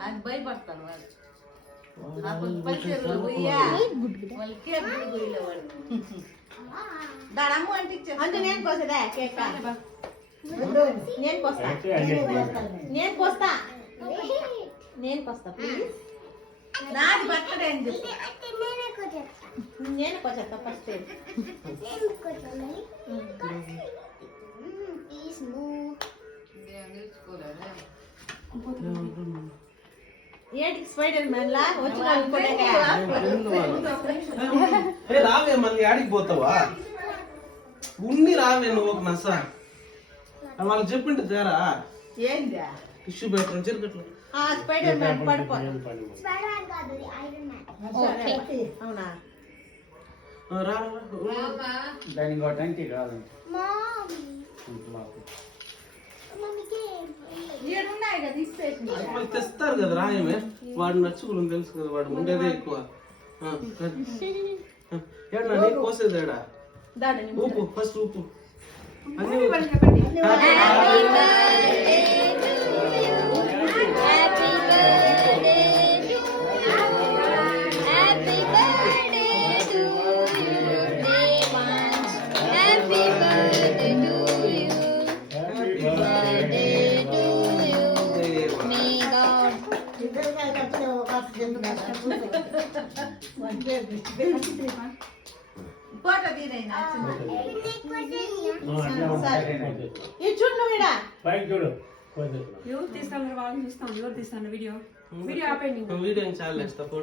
అది భయపడతాను దాడమ్మ అంటే నేను కోసదా కేక్ నేను కోస్తా నేను కోస్తా నేను కోస్తా ప్లీజ్ నాది బర్త్డే అని చెప్పు నేను కోసేస్తా ఫస్ట్ ఏంటి స్పైడర్ మ్యాన్ లా రావే మళ్ళీ ఆడికి పోతావా ఉన్ని రావే నువ్వు ఒక నస వాళ్ళకి చెప్పిండు తేరా ఏంది టిష్యూ పేపర్ చెరుకట్లు స్పైడర్ మ్యాన్ పడుకో అవునా రా దానికి కొట్టడానికి రాదు వాళ్ళు తెస్తారు కదా రాయమే వాడు నచ్చుకుని తెలుసు కదా వాడు ఉండేదే ఎక్కువ ఏడా నీకు కోసేదేడా ఊపు ఫస్ట్ ఊపు అన్ని ఎవరు తీస్తాను వాళ్ళు చూస్తాను ఎవరు తీస్తాను వీడియో ఆపేయండి వీడియో చాలా